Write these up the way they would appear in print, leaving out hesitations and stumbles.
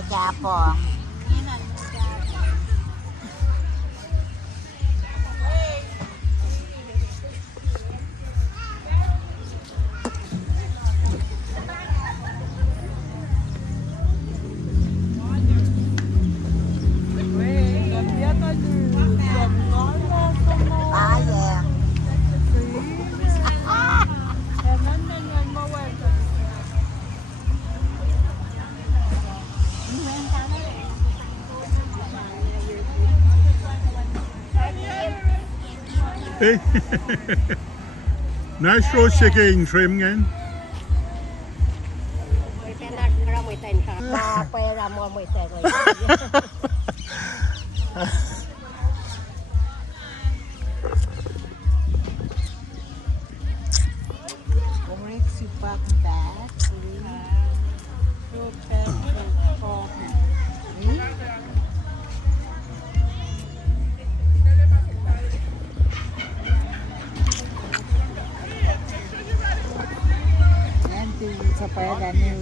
Magapong. Bayang. Hey. Nice roast chicken trim ngayon. Pera mo mo ito. Correct si Pak Bat. Nanti sa pera niyo.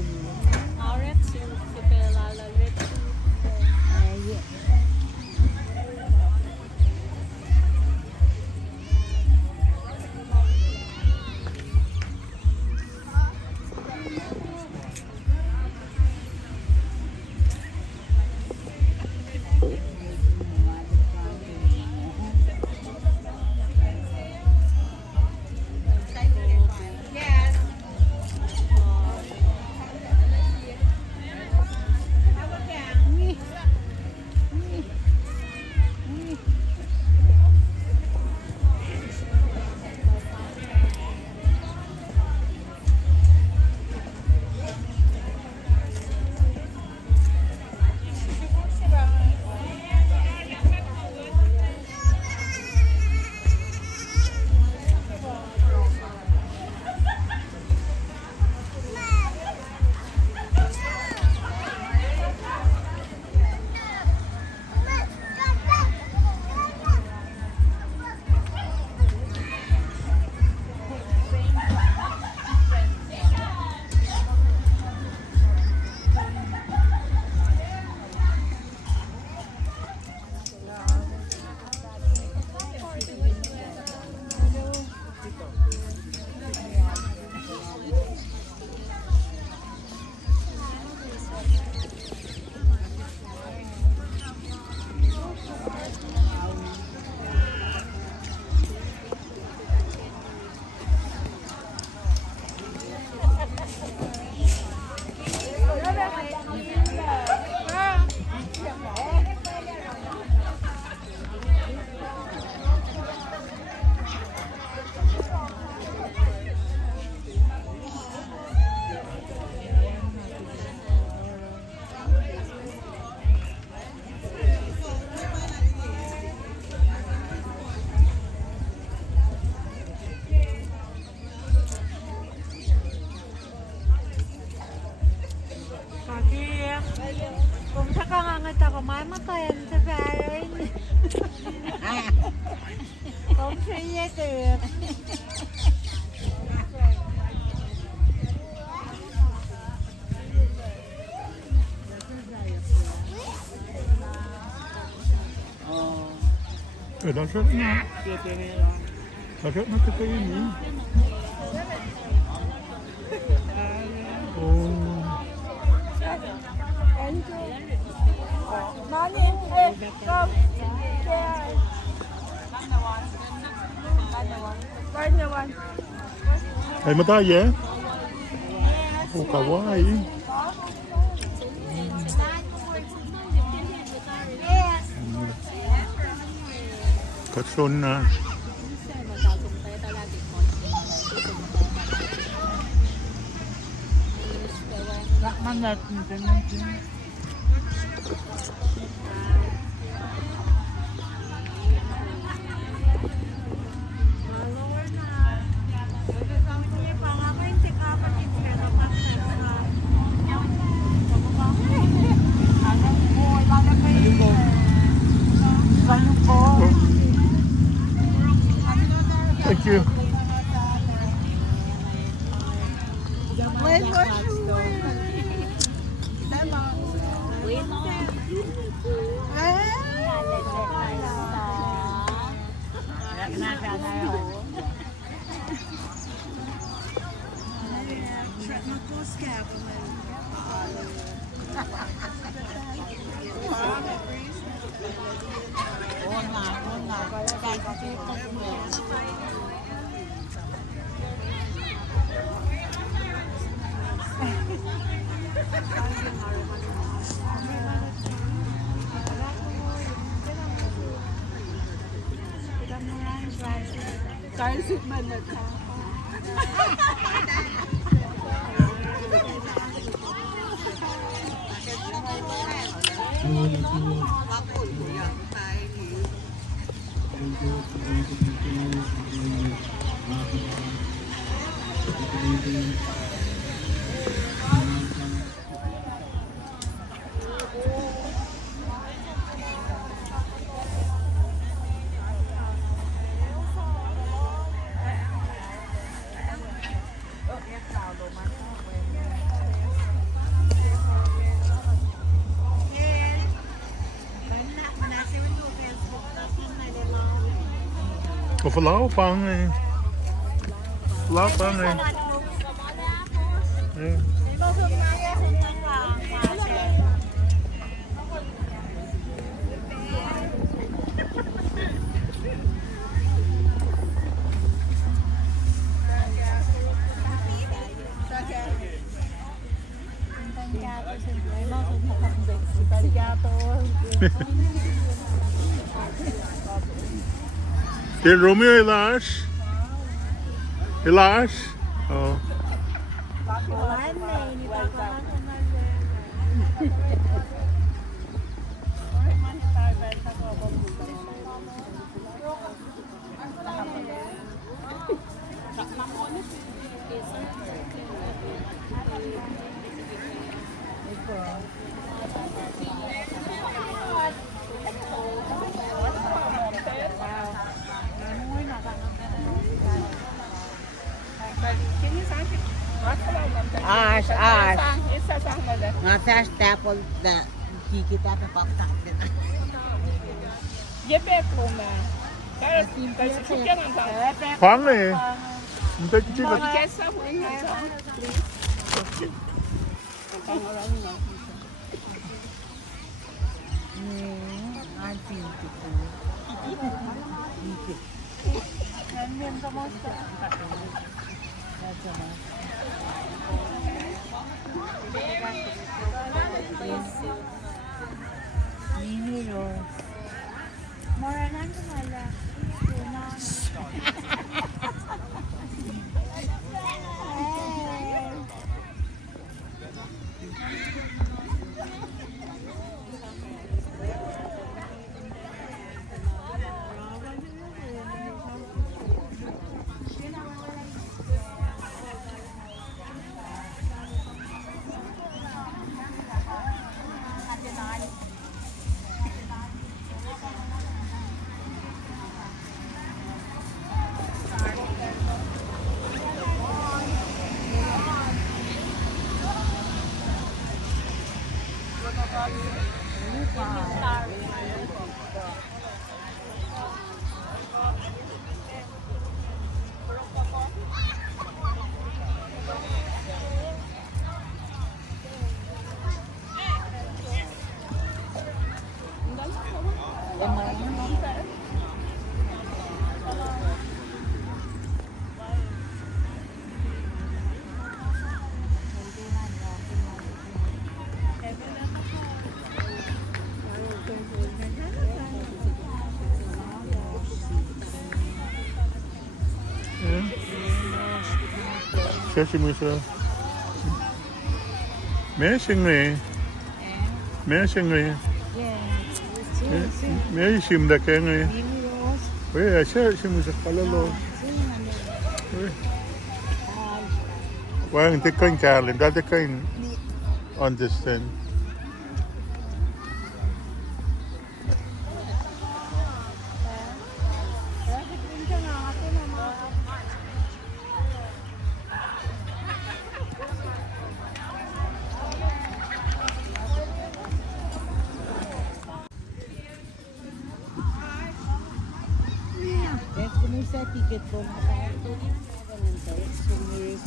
Kung sakangangat ako, mamatayan sa bayan. Kung siya ito. Daar zit het nou. Daar zit nog te niet. Oh. Hey, medalje? Oh, kawaii. Katsun na. Thank you. Karsip man na ka. Of lauwpang eh. Lauwpang eh. Ja. Kay Romeo helaas. Helaas. Oh. Ash. Nga fast apple na kikita na paktak din. 방 eh. Hindi ko chikat. Sesame sauce. Mesingwe. Mesingwe. Mesim da kenge. Oye, sesame sauce palalo. Wang te kan Carlin, dat kan understand. sa ticket ko na tayo. Ganun tayo. Souvenirs.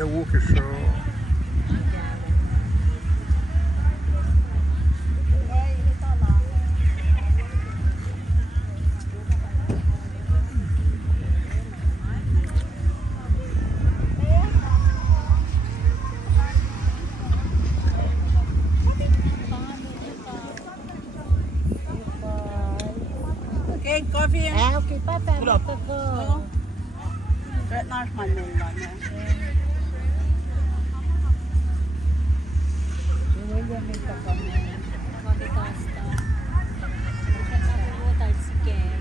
The Walker Show. Okay, coffee. Okay, Papa. Oo. Kahit naman nila niya. Coffee Costa. Water chicken.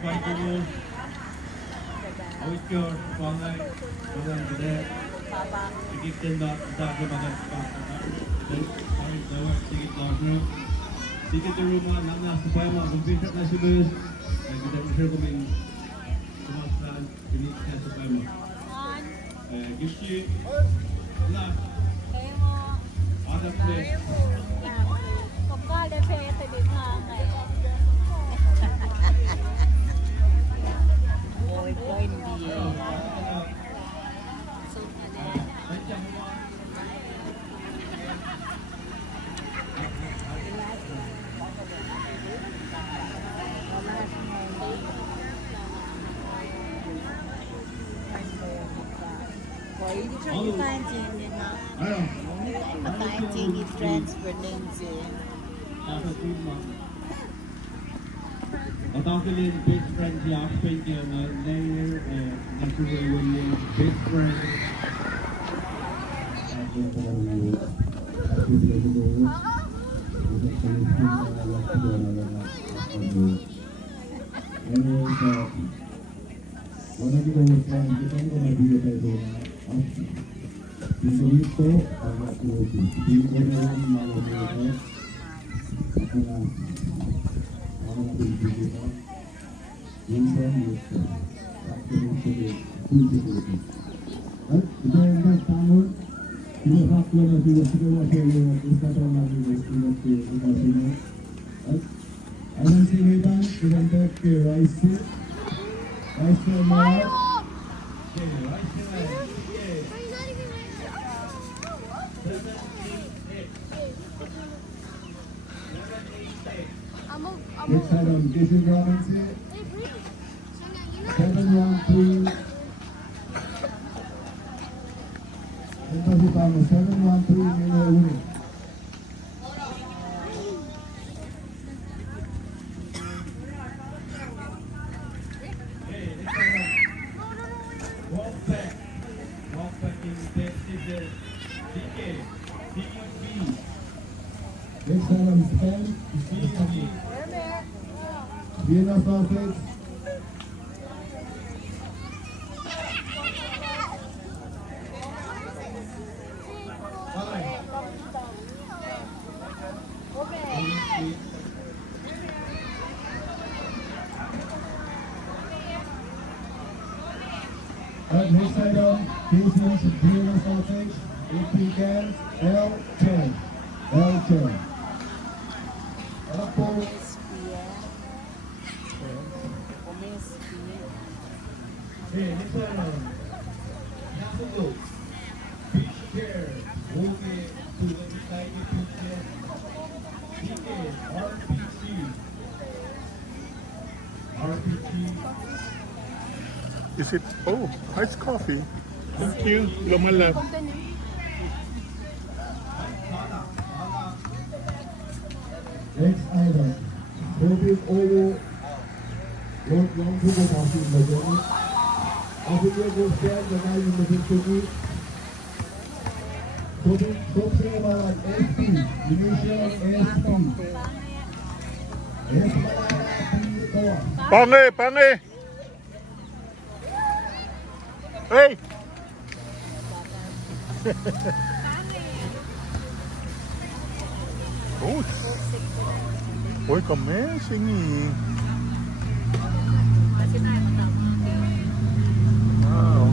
Comfortable. Uitgör, vanlig, och den där. Det gick den där, där man kan skapa. Det var sikkert klart nu. Sikkert det rummet, namnet på Pajma, som finns att nästa bus. Vi kan försöka komma in. Som att vi inte kan se Pajma. Gifti. Na. Kayo mo. Adam Play. Kung kala siya ito din mga ngayon. Boy, boy, hindi. So, ano Boy, hindi siya ipancing din na. Ipancing i-transfer din siya. Wat after the best friend, die afspreekt later, next week when you best friend. Next item, Jason Robinson. 713. Ito si Pamo, 713 Milo Uni. Next item is 10. Vienna sausage. Next item, Casey's Vienna sausage, 18 cans, L10. L10. Apple. Okay, next item. Cantaloupe. Fish pear. Okay, to the side of chicken. Chicken. RPG. RPG. Is it? Oh, iced coffee. Thank you. Lumalab. Next item, Robin Ovo, Lord Long Tubo Coffee in the Journey. Official will stand the night in the victory. Soap Cinema like SP, initial SP. S-P-4. Pangi, pangi. Hey. Oh. Ôi, amazing eh. Wow.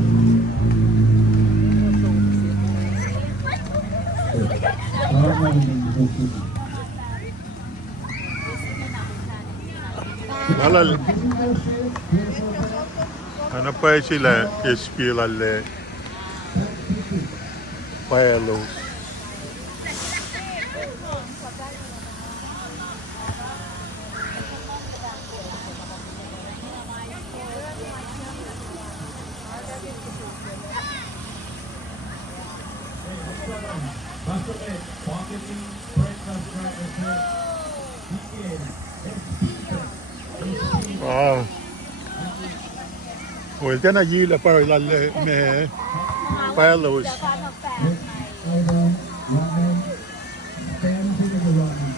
Halal. Ano pa sila? Espirale. Paelos. Wow. Well, then I yield a parallel me paelos. Item, ramen, stand to the ramen.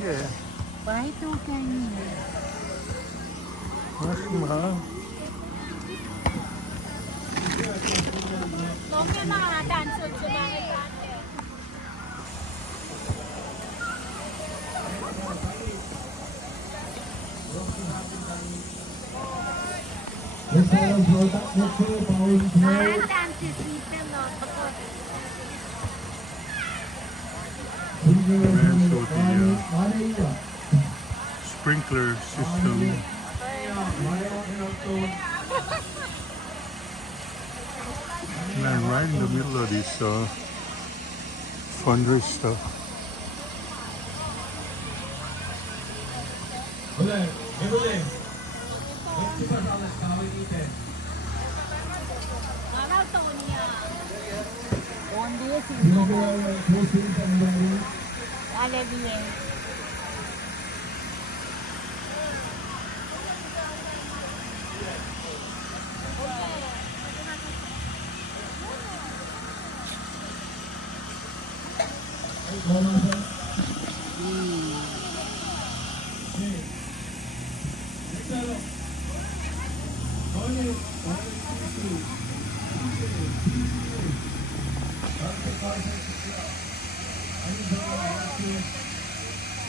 Yeah. Why to can Mas mahal. Nóng như là đàn sườn sườn ba người ta. Next item, product, next item, bowling tray. đàn sườn sườn tên nó có tốt. Sprinkler system. Man, right in the middle of this fundraiser stuff. Nó to nhỉ. Ada dia.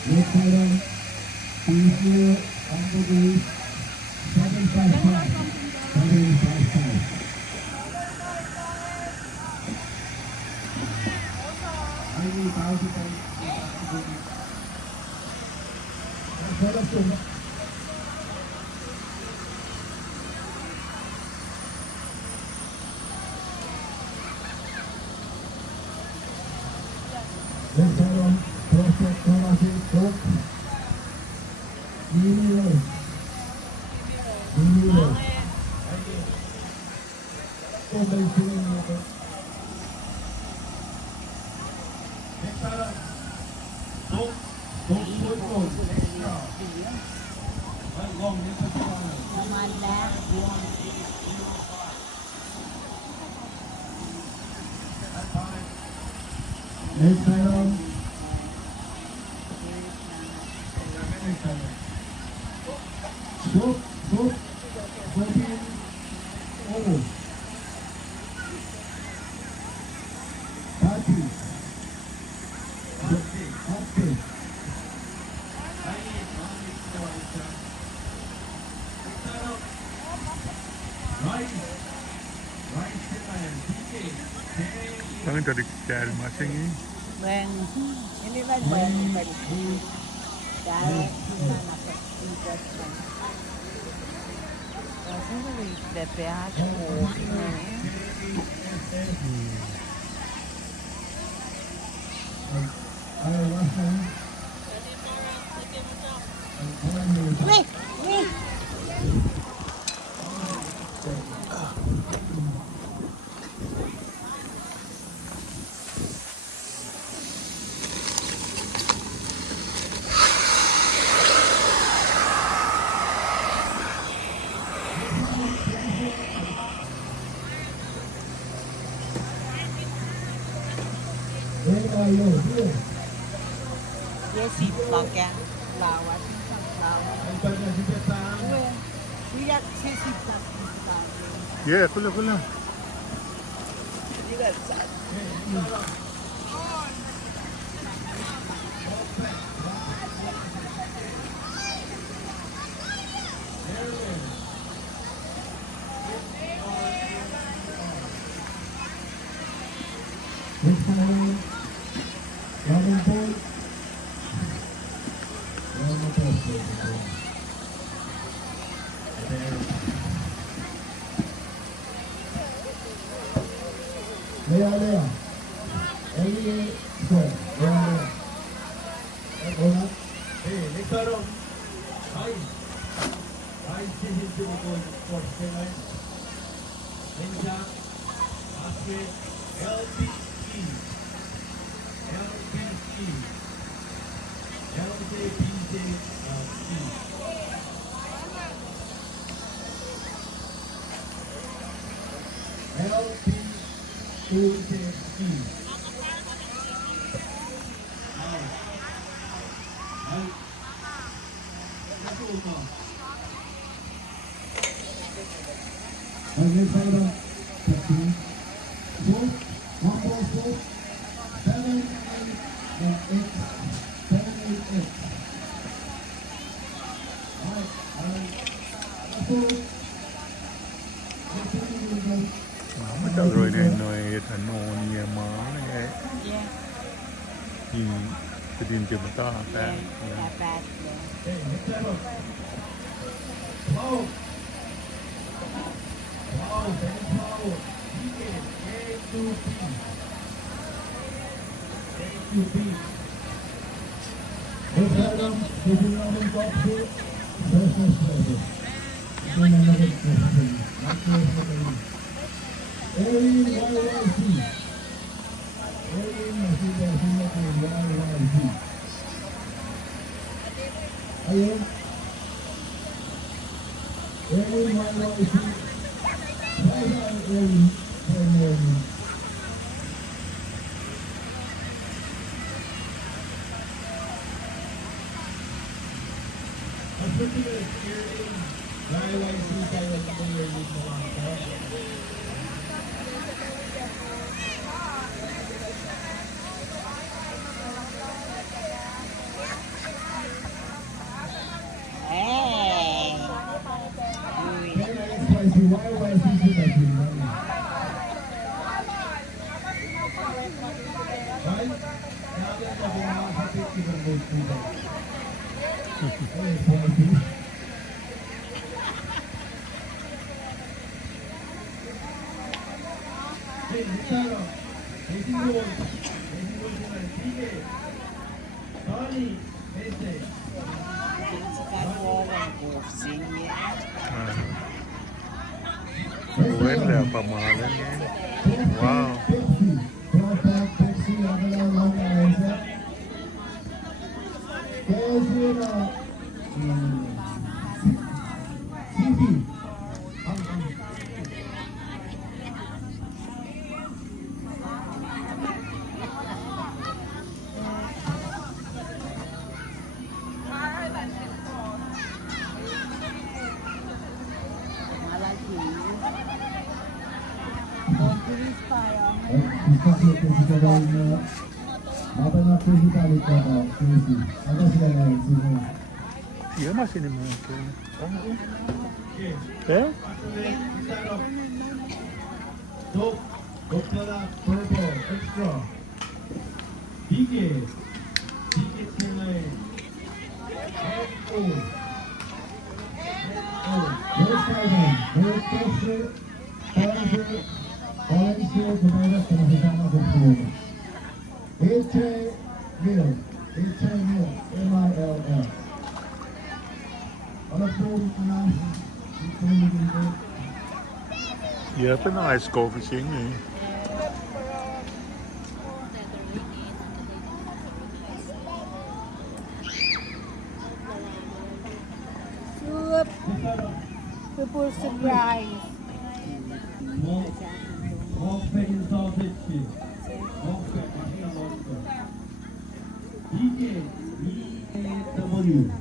Next item, beef, hamburger, 755. 755. Next item, roasted karate pork. Mini roast. Mini roast. long next time. ประมาณแล้ว Next item. Soup, 14 oval. Patty. Hotcake. Bakın tadı gelmesin iyi. แบ่งอันนี้มันแบ่งเป็นได้ที่นั่นนะครับที่จะใช้เราซึ่งก็เลยเด็ดไปหาโชว์เนี่ย นี่นี่ Yes, bagian lawan lawan. Lihat sisi belakang. Yeah, kula. Lihat saat. Next item. Robin Boyd. Lea. Ellie, sir. Lea. Hola. Hey, next item. Hi. Hi, this is the goal for Finland. Ninja, Astrid, LPE. Next item. 15. Soup. One bowl soup. 7, 8. 7, 8, 8. Bắt đầu rồi này nói thành nôn nhà má này. Yeah. Cái tìm chừng ta ta. Dapat. Quên là bà mò lên nghe. Wow. 비슷하게 지켜가 있는 마다나 프레시다니까 스미스 아가씨가 지금 Iya masih ini mungkin. Eh? 독, 녹차나 버버, 엑스트라. 비계, 비계 채널. NO. 웨스타이든 웨스트스 바란스 그다음에 공사장을 공부해요. HMIL MILL 어느 프로그램이나 프로그램인데 Je hebt een ijskoffie zien. Soup. Super surprise. 먹팩인 사우스치. 먹팩 맛있나 먹었어. 이게 EW.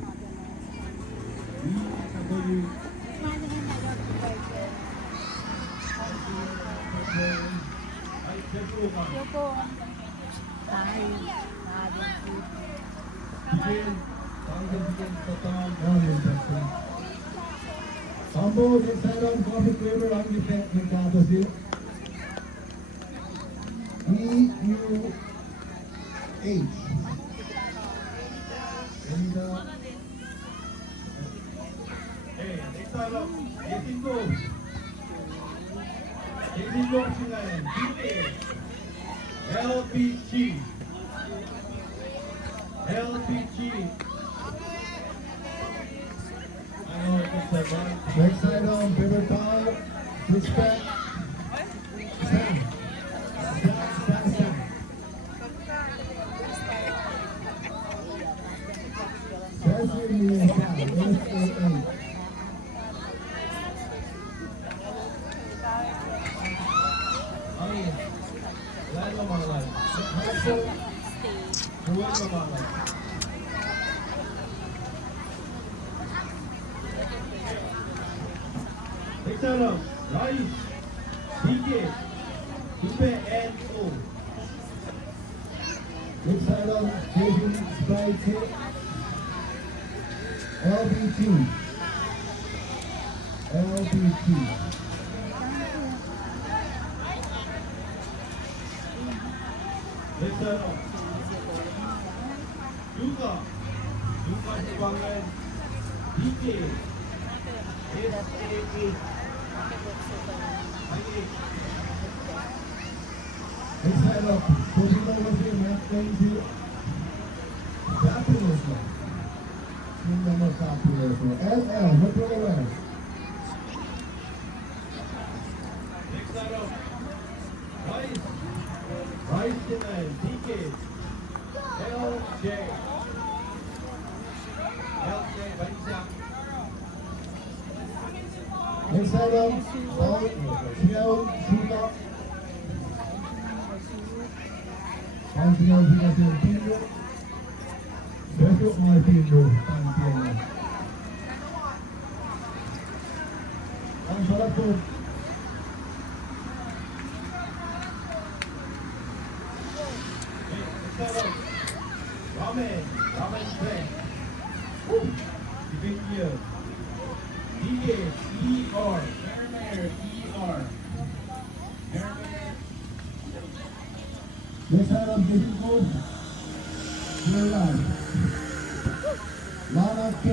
Yoko. Sambo Saran Coffee Flavor Unlimited Nagkakasil EUH and Hey, next up, 18 goals. 18 goals tonight. LPG. LPG. I know it's a man. next item paper towel, respect, Sam. Sesame SAA. 아니, 라이너 말라. 조회가 말라. 백사람, 라이스, 비계, 두배 NO. Next item, Jason Sprite, LBT. 백사람, 유가 지방은 비계, SAA. 아니, Next item, Coaching Overseas Match Fabulous one. Team number fabulous one. SL, Metro West. 백사람, 라이스, 라이스는 비계, LJ, 반짝. Next item, Chiao Suga. Chiao Suga Pinto. Besok Martino, Santiago. Ang sarap po. 백사람, 라멘 트레. 이백기어, 비계, ER, ER. Next item, Jason Code. Gerard. Lana K.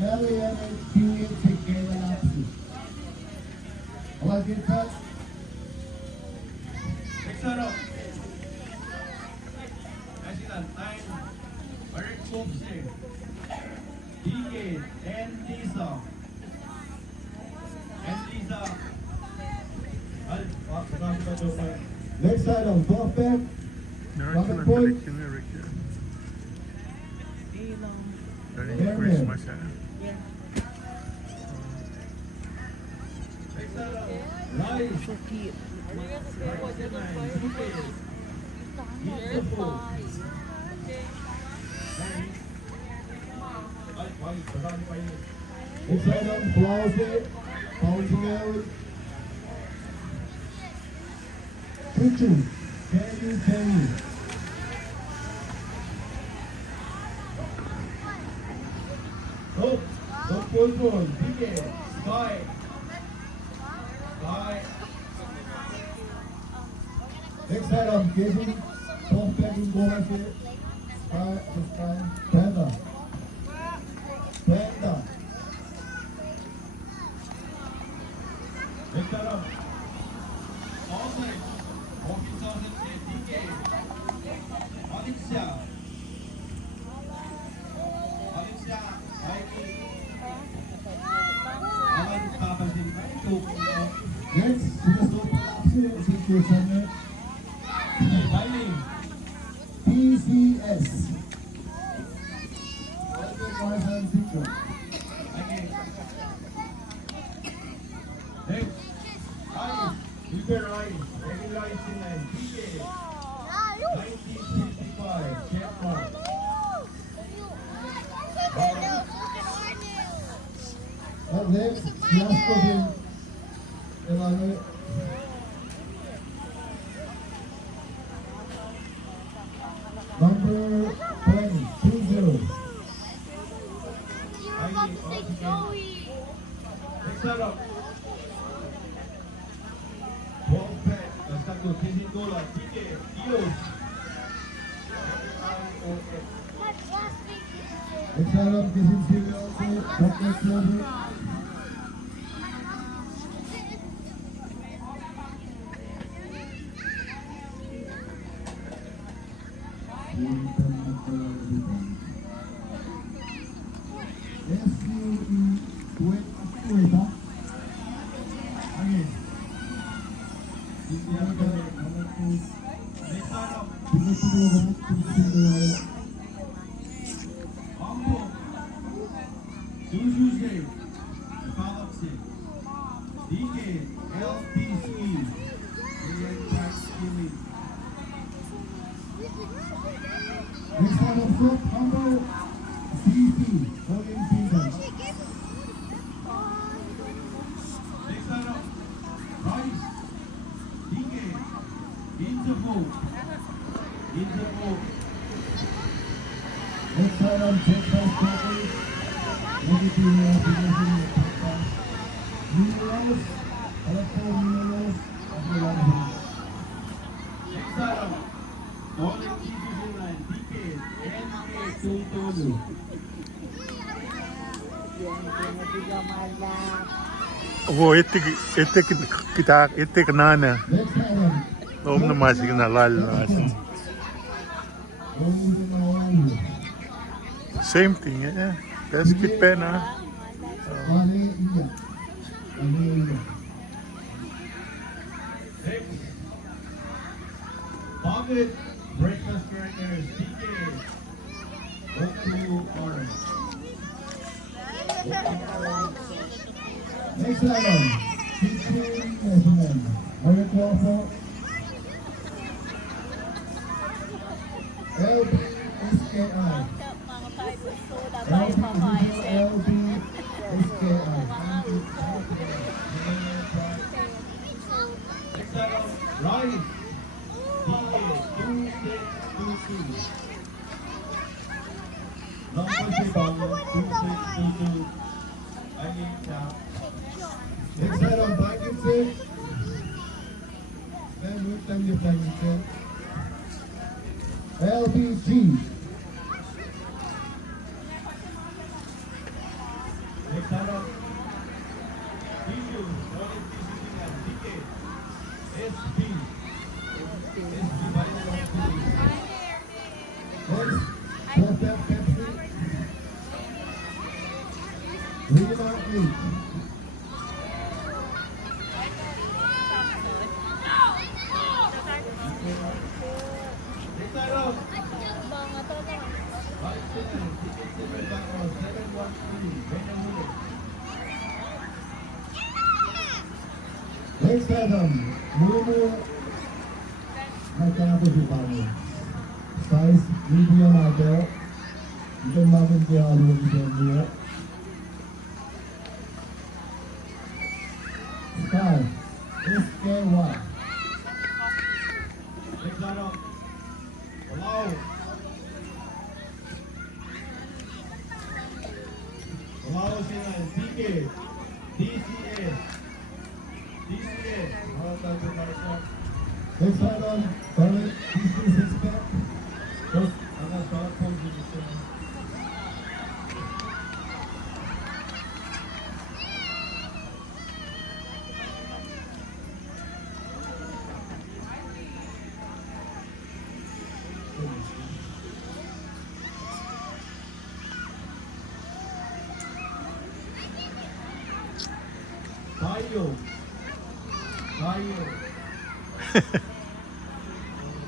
LANHQH Galaxy. Alright, get cut. 백사람, 나시간 타임, 얼컵세, 비계, 앤디사, 감사합니다 정말. Next item, Buffett. Nou, ik vind het generic. Very Christmas. 백사람, 라이스, Next item, Plauze. Fountain Pichu, can you? Oh, don't control. PK, Sky. Sky. Next item, Kevin. Top packing Gomashi. Sky. Panda. Panda. Next item. Offside. Walking Thousand DK. Valencia. Valencia. Mikey. Alan papansin ka. Ito. Next, sinusunod situation Bailey. PCS. Organization Teacher. Okay. Next. Ice. Super Ice. Regular Ice in line. PK. 1955. Check mark. Up next, Fiasco din. Kailangan number 20, 2-0. Next up. 12 pet. Lascato. Kizzy Gola. PK. Eos. Exalam Kisim Silvio, Chocolate Flavor. Next up. Again. Ambo. Tuesday. Galaxy. DK. LPC. Alien Tax Killing. Next time of foot, number CP, Colin Season. Next up. Rice. DK. Interpol. Interpol. Next time, Texas Coffee. Negative application of Texas. Minerals, electrominerals, and Next up. Golden Jesus in line. DK. NK. Tuntulu. Yung pinagigamalan. वो इतने नana Next item, om namasi na lal only same thing yeah basket pen Malaysia. Next. Pocket. Breakfast Crackers. DK. Oku Orange. Next item, featuring National. Mario Cuoco. LBSKI. Mga 5 soda tayo papain. LBSKI. Next item. Rice. DK. 2622. Number 7. 2622. Eileen Chow. Next item, blanket set. Then look them your blanket set. LBG. Next item. Tissue. Solid tissue signal. DK. SP. SP vinyl of tissue. Next, Protect Pepsi. Regional 8. Next item. Mga to na. Bicycle. Ticket silver back on 713. Benjamin. Next item, Mumu Nagkakato si Pamo. Size medium ito. Ito namin kaya alawag ito niya. Sky, SKY. Excellent. DK. DCS. DCS. All done to Marshall. Next item, toilet history 6-pack. Just another short point to the Tayo. Tayo.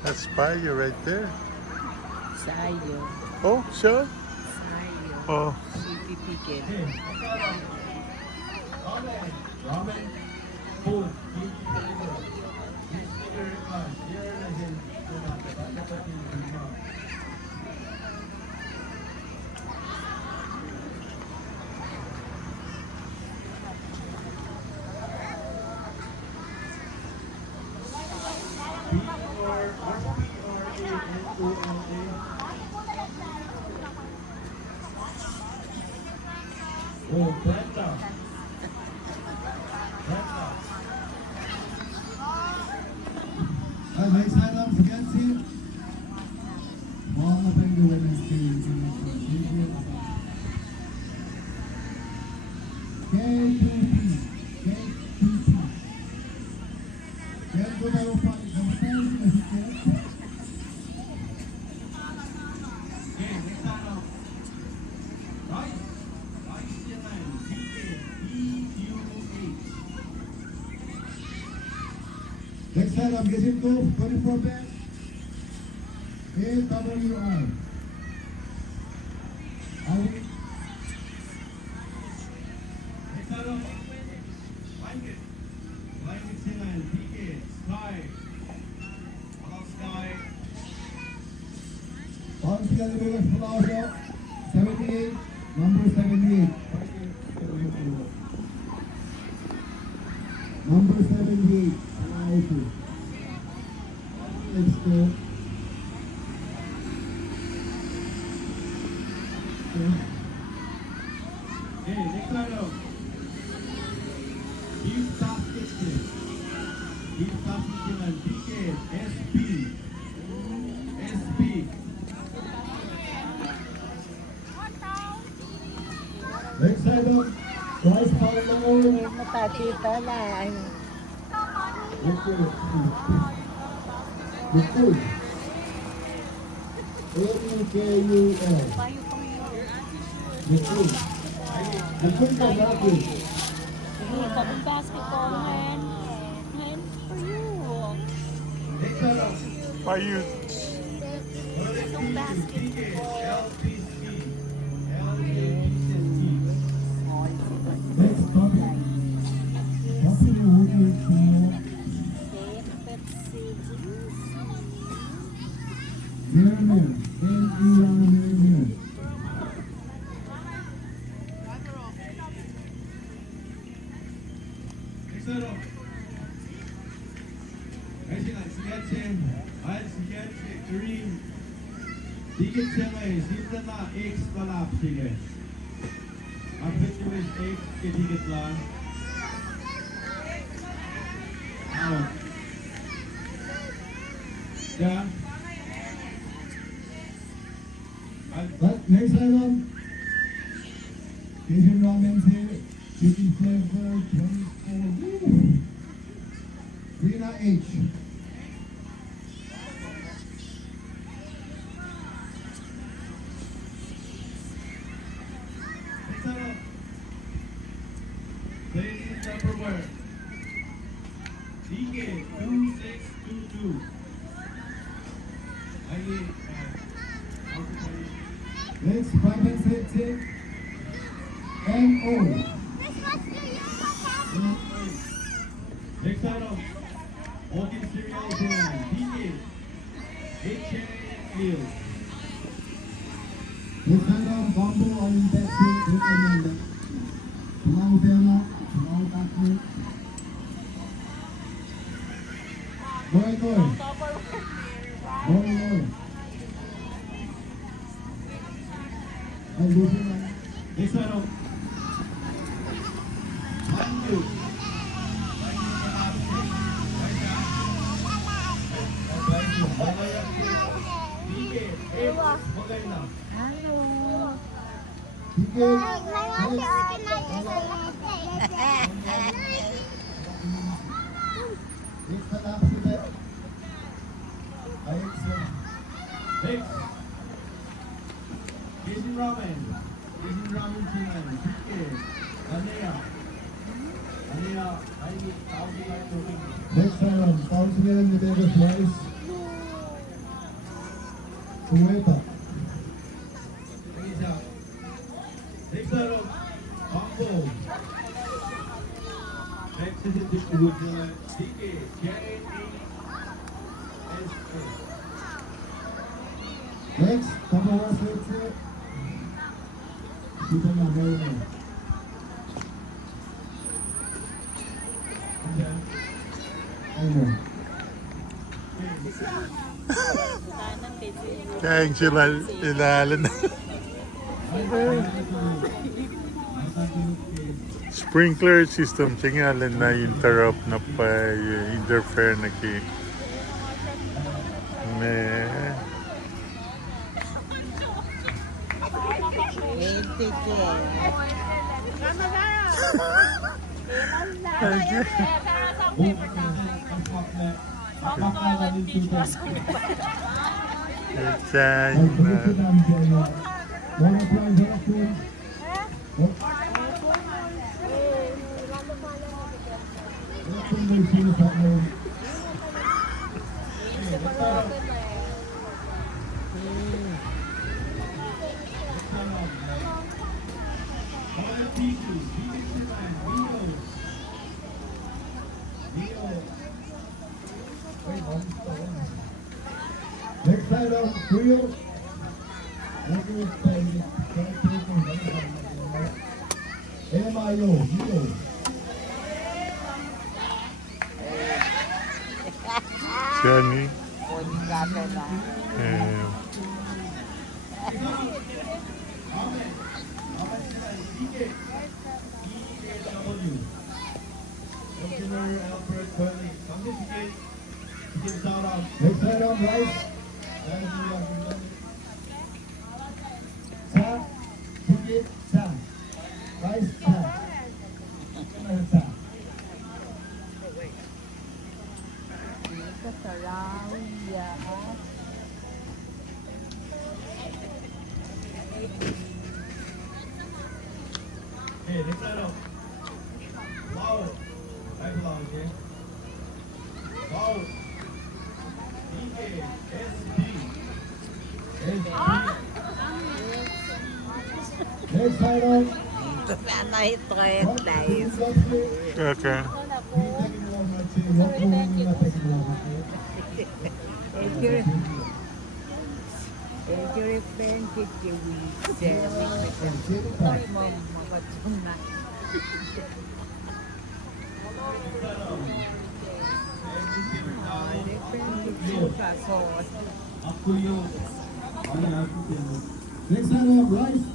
That's fire right there. Sayo. Oh, sure. Sayo. Oh, Pipipigil. Ramen. Ramen. Food. Eat deliver. This sticker requires. Here is in. Oh, Brenda. Brenda. Next item, spaghetti. Mga pengu women's team. K2P. K2P. Yan ko tayo pa. Kamustahin na si Ken? Okay, next item. Rice. Rice Chennai. DKEUH. Next item, Gazin ko, 24 pack. AWR. Awit. Next item. Blanket. Blanket Chennai. DK. Sky. Hello, Sky. Bouncy Elevators Plaza, 78, number 78. Number 78, Plaza. Let's go. Okay, next item. Beef Top Kitchen. Beef Top Kitchen. DK. SP. SP. Next item, Rice Powder. Matatita na. Let's go. The food. AUKUL. The food. The food for market. Kapag basketball, man. Man, for you. Next item. fire. Itong basketball. Next topic. Coffee order for Pepsi juice. Merriman. Merriman. Next item. Mexican spaghetti. Al spaghetti. Green. Ticket Chennai. Simple na X palap. Sige. Ang pwede mo is X. Ticket lang. Out. Yeah. Next item. Asian ramen here. Chicken flavor 24. Rina H. Next item. Ladies Tupperware. DK 2622. I need Next, private setting. NO. Next item. Organ cereal brand. DK HNL. Next item, bamboo oriented recommended. Small Bella, small Taco. Boy, boy. Boy, boy. Ay, busin lang. Next item. you. Next. Jason Ramen. Jason Ramen Sinan. PK. Anaya. Anaya. I need 1,000 light cooking. Next item, 1,000 yen potatoes rice. Kuwaita. Isa. Next item. Combo. Next is the distribution. DK. J-A-E-S-A. Next, Tupperware plate set. Kita na mayonnaise. Ayun. Kain sila ilalim na. Sprinkler system tingnan na interrupt na pa interfere na ki. Me. Sayang na. Wanna try that food? Let's see if that knows. Next item, Rio. MIO, Rio. Johnny. Next item, rice. Sa, ticket, sa. Rice, sa. Sa. Hey, next item. Wow. I belong here. Wow. DK. SP. Next item. Okay. Up to you. All you have to do. Next item, rice.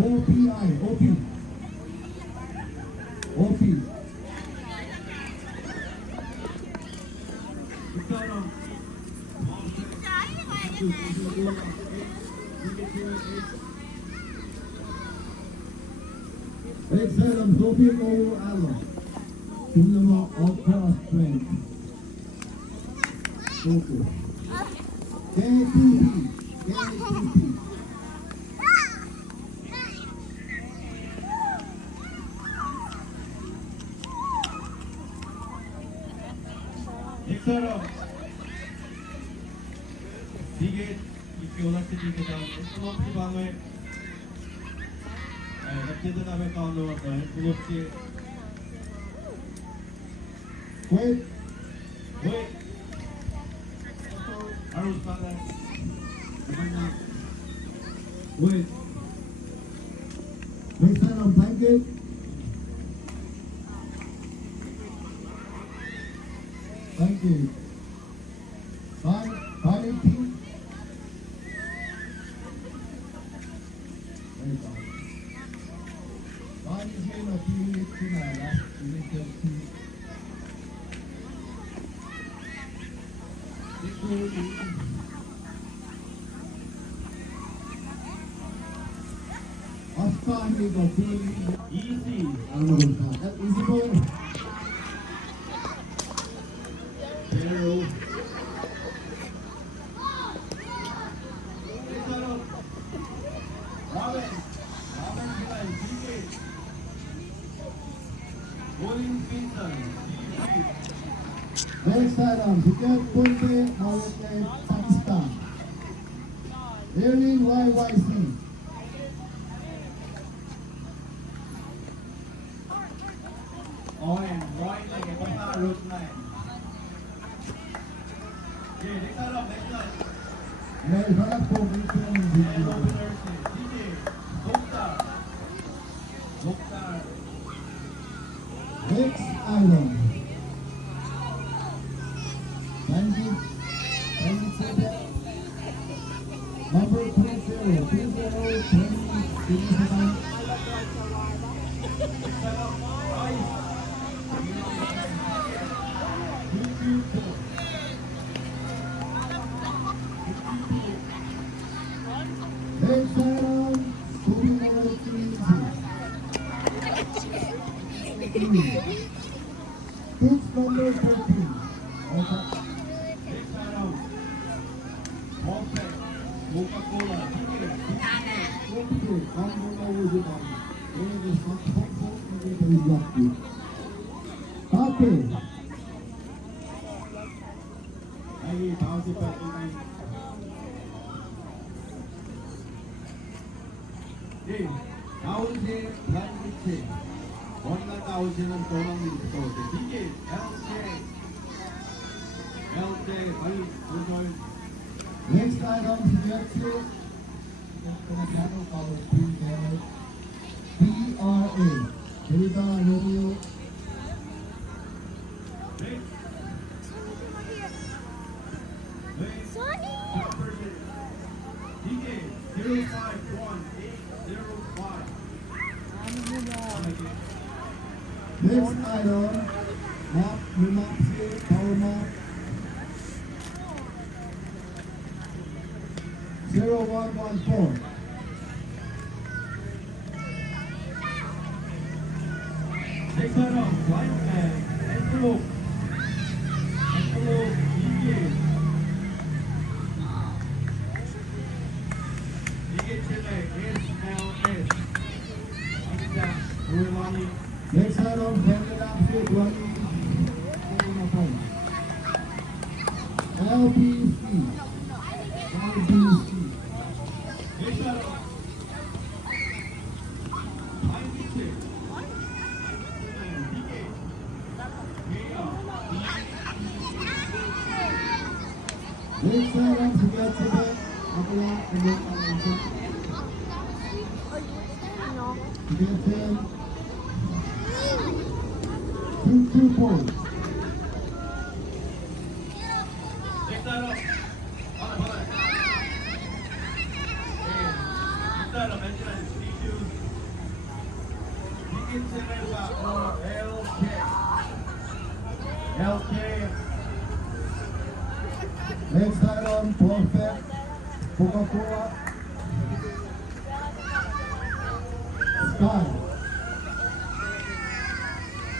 OPI, OP. OP. Next item. Next item, Sophie Oil Allo. Cinema Opera Strength. Sophie. KTP. KTP. Next item. Digit. If you like to take it down, it's not the bang. Nagkita namin kaano at tulog si Wait. Wait. Arrows para. Wait. Next item, blanket. Blanket. Blanket. of Pili Chinala, Initial T. Oscar Higo Pili. Easy. That easy ball. Zero. Robin. Robin Gilay. DK. Bowling Pinson. Next item, Bukit Punti, Mawate, Pakistan. Erin YYC. Owen. Roy lagi. Pasa road line. Okay, next up. Next up. May harap po dito ang And video. openers is DJ. Mukhtar. Mukhtar. Next item. Ranjit, Ranjit Sebe. Number 30, 30, 20, Next item, Kobe number 3. Pooch number 13. Okay. Next item. Perfect. Coca-Cola. Okay, I'm gonna use it on. Where is not helpful, I'm going to block you. Okay. Ay, bouncy pa rin. Okay. Thousand Planet Check. 1,000 ang tolang dito. DJ, LJ. LJ, ay, Luzon. Next item, Suggestion. Pinagano power PRA. Delta Romeo. Wait. Wait. DJ, 051805. Next item, Map Lumapsi, Power Map. 0114. Next item, Blind Bag, Envelope. Envelope, DJ. DJ Chile, HLS. Maganda, Ruelani. Next item, Family Lapsi, Guani. LBC. LBC. Next item, Blind DJ. DJ. Next item, Suggestion. Apala, and then Suggestion. Suggestion. 2 points. Next item, hold on. Next item, mention it, D2. Begin to Neva, LK. LK. Next item, Perfect. Coca-Cola. Sky.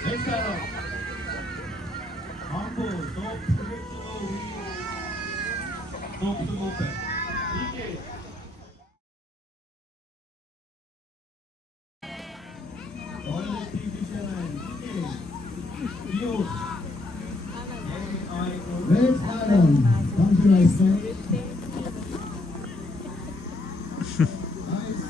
Next item, Humble, don't predict the low wheel. Don't put them open. DJ. Toilet TV channel, DJ. Yun. Next item, Country Ice Cream. Nice.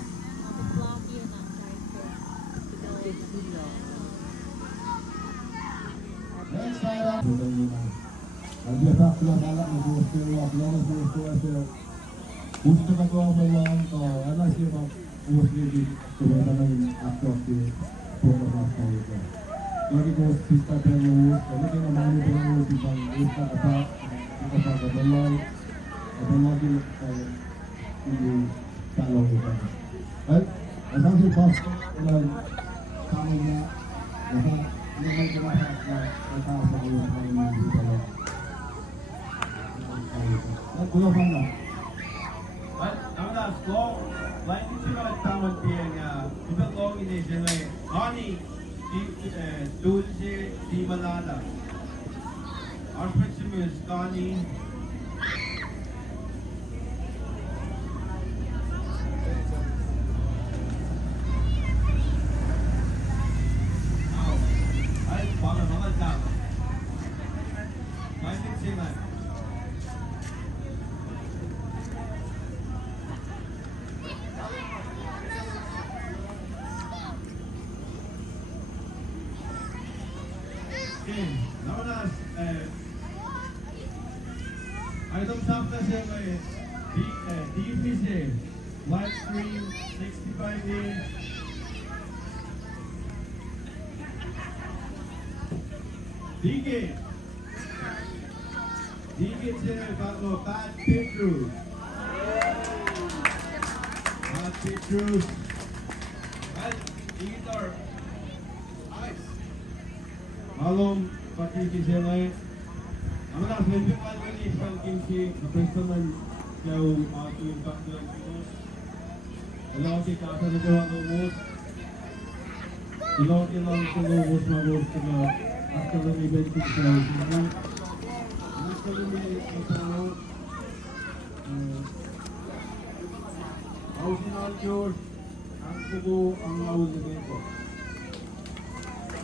Next item. Biasa pula salah ni bos tu, belum bos tu ada. Bos tu kata apa yang kau ada siapa bos ni kebetulan aku di program itu. Lagi bos kita perlu, kalau kita mahu perlu kita kita kata belum lagi ini kalau kita. Baik, asal si pas tama niya. Baka naman ka lahat na nataas ako yung mga mga dito lang. Nagulungan na. But I'm not long. Like you know, someone being people long in this way. Honey, dulce di balada. Our principle is Connie. Ay, baka mga tao. May sila. Okay, naunas, item top na siya may DPC, live stream, 65 days. Digit siya bago bad pictures. Bad pictures. Bad digital. Nice. Malum pakiki siya ngayon. Ang mga sentimental ni Frankinci, personal jauh aku yang tak terus. Kalau kita akan berjuang terus, kalau kita terus mabuk kita akan lebih baik kita semua. Kita lebih terus. Original George, aku ang lawan dito.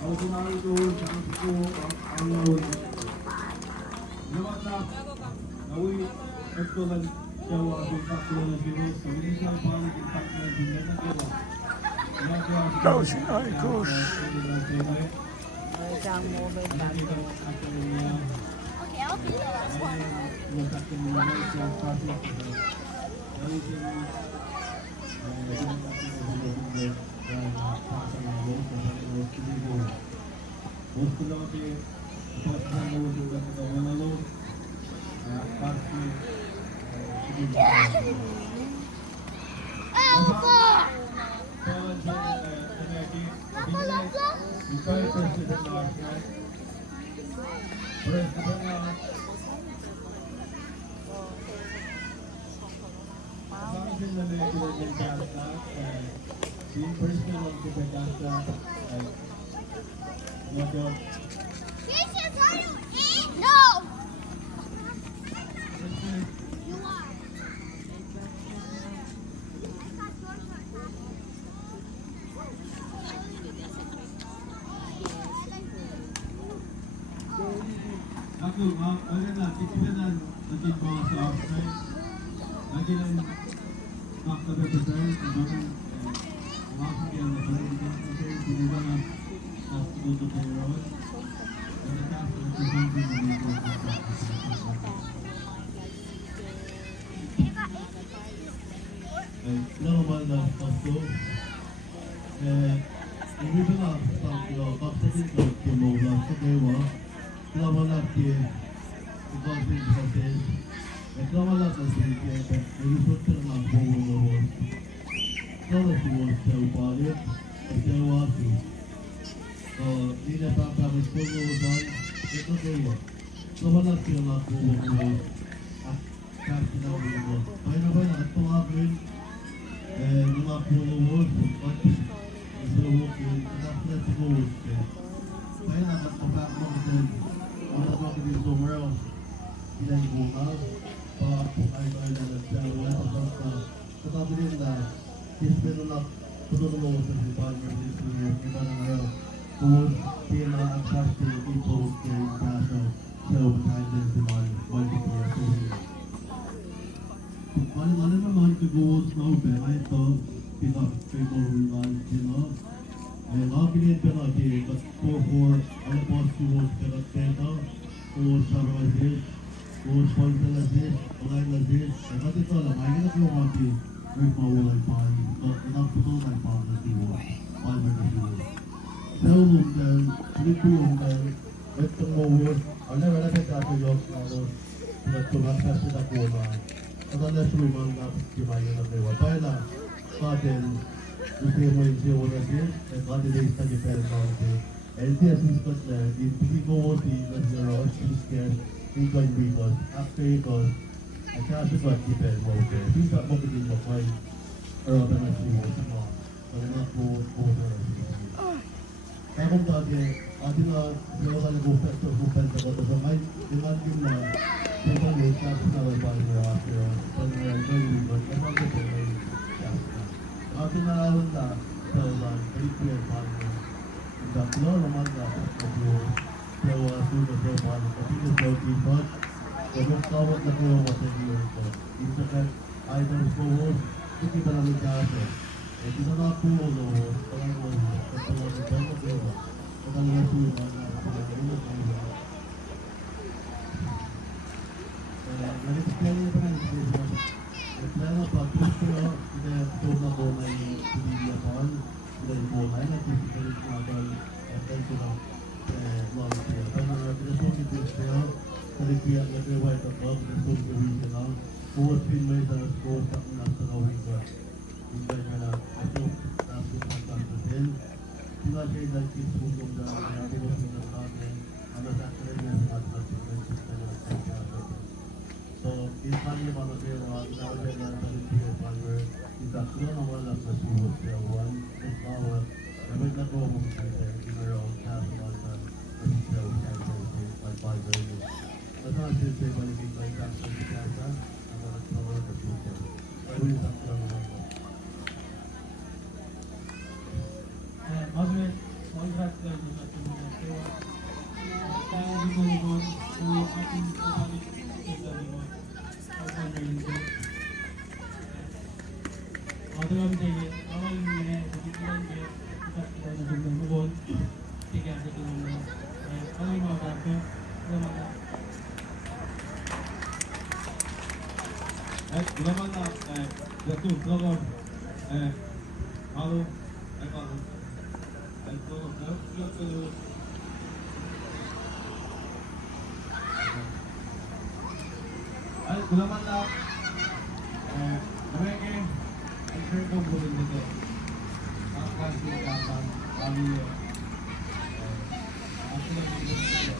Original George, aku ang lawan dito. Lewat nawi ektolan Jawa atau takkan lebih sebelum saya balik di takkan dunia negara. Coach, hi, coach. Isang mobile bank. Okay, I'll be the last one. No! You are. Aku agaklah kita dan nanti bawa subscribe. Lagi dan nak dapat percaya kepada waktu yang lebih kita tidak nak satu tu terus. Kita akan normal na pasto. Ini benar kalau kapten itu kemudian sedewa. Kalau lagi kita proses. Kalau lagi kita ini betul nak bawa. Kalau semua sebalik, sewa tu. Ini apa bersekolah dan itu dewa. Kalau lagi nak bawa. Kasih tahu bawa. Banyak tu apa? Mga pulawod, pati isulawod yun, nakakita sa pulawod kaya. Kaya nakakapag mo kasi, wala ko kasi somewhere else, pinagbukas, pa-ay na nagsawa, katabi rin na, kispero na, tutulong sa sipan, kita na ngayon, kung pina ang trust ng people, kaya yung kaso, sa behind them, si multiplayer. Mana naman keguwas na ube ay ito pinag-favorite sila. Nakakilin ka na di kat for ang pos-kuwas ka na teta o sarwazis o sponsalasis o lailazis at ito lang ay ginagawa mati may mawalay pa inagputunan pa na siwa palmer na siwa sa ulong dahil pinipulong dahil itong mawas wala ka tatayok na pinagtumasa sila kuna. Kada na sumiman dapat kimayo na kayo. Kaya na, sa atin, Gusto mo yung siya wala siya, at candidates na niya pero kaunti. LTS in Scotland, in Pico, si Lazaro, Sisker, Rico and Ricos, after Ricos, at saka sa Scott, si Pedro Walker. Pinsa mo pagin mo kay Earl na siya sa mga mga po na kaya kung dati, ati na sila ka nag-open sa ko, so may demanding na people may chance na may partner after pag na-record Ricos, kasama ko may chance na. Ati na lang na sa ulan, balik ko yung partner. Tatlo naman na pero suno sa partner, kasi ko sa keyboard, kung kawat na ko sa iyo ko. Instagram, either co-host, hindi ba namin kasi. Eh, di na po no, parang mo, kapag nagpapalala ko, kapag nasuyo na pinag-iingat ko na. Nag-explain niya pa na yung plano pa, gusto na ito na po na yung pilihan ko, sila yung muna, na physically travel, attention of launch here. Pero pinasong ito siya, sa lipiyan na kayo white above, pinasong gawin lang, buwas pinmay sa score sa nasa gawin ko. Hindi nga na, ito, natin ang tantasin. Sila siya yung nagkis mundong na natin yung sinang natin, ang nasaksarin niya sa natin ang system na nagkakaroon. So, it's not about the real one, now they're not going to be a partner. It's a clone of one of the two was the one, it's our, every level of the center, in our own cast of the show, like by the way. But not to say when you like that, so you can't have, I'm going to throw it at the future. But we just have to run away. 마지막에 원샷들 같은 경우 다양한 같은 사람이 있다고 하는데 어떤 되게 어머니의 이런 게 부탁드리는 정도 부분 되게 하게 되는 어머니와 함께 그러면 그러면 그러면 바로 Gulaman na Mereke ang share ko po rin dito ang klase ng kapang kami ako lang dito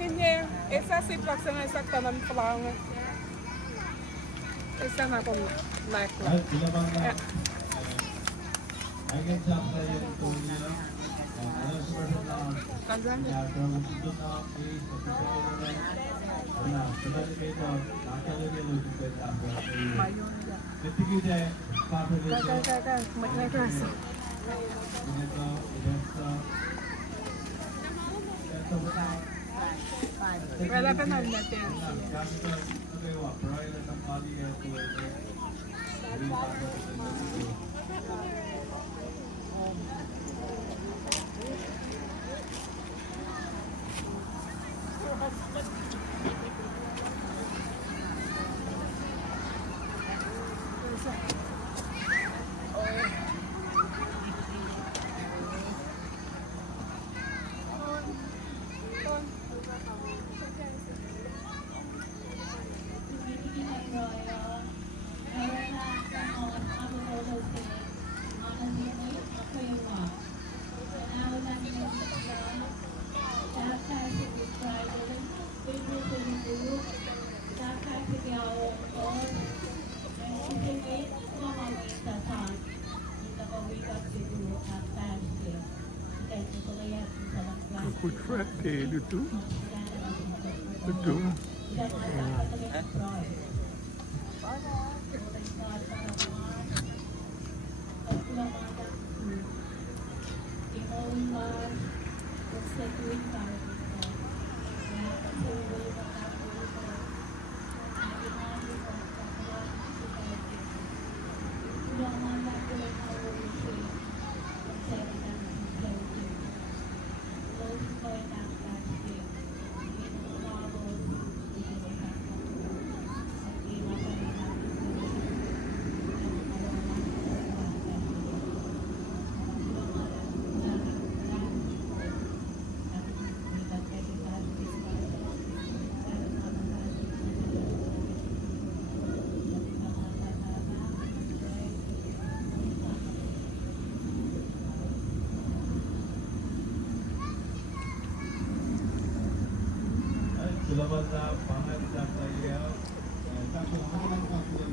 Hindi. Isa sipak sa nga isa tanam palang. Isa na akong like. Ay, bilabang na. I can jump sa yung tuloy na. Ano sa person na? Kansan? Yeah, so doon na please. Wala. Sabali kayo doon. Nakakala niyo yung pwede ako. Natigil niya. Papa niya. Kaka. Mag-reverse. Ganito. Ganito. Ganito ba na? Wala ka na natin. Gamit ko. Ano kayo? Pero ayun na sa body. Good Friday, luto. Luto. Selamat datang, pangat datang ya. Tapi orang orang tak boleh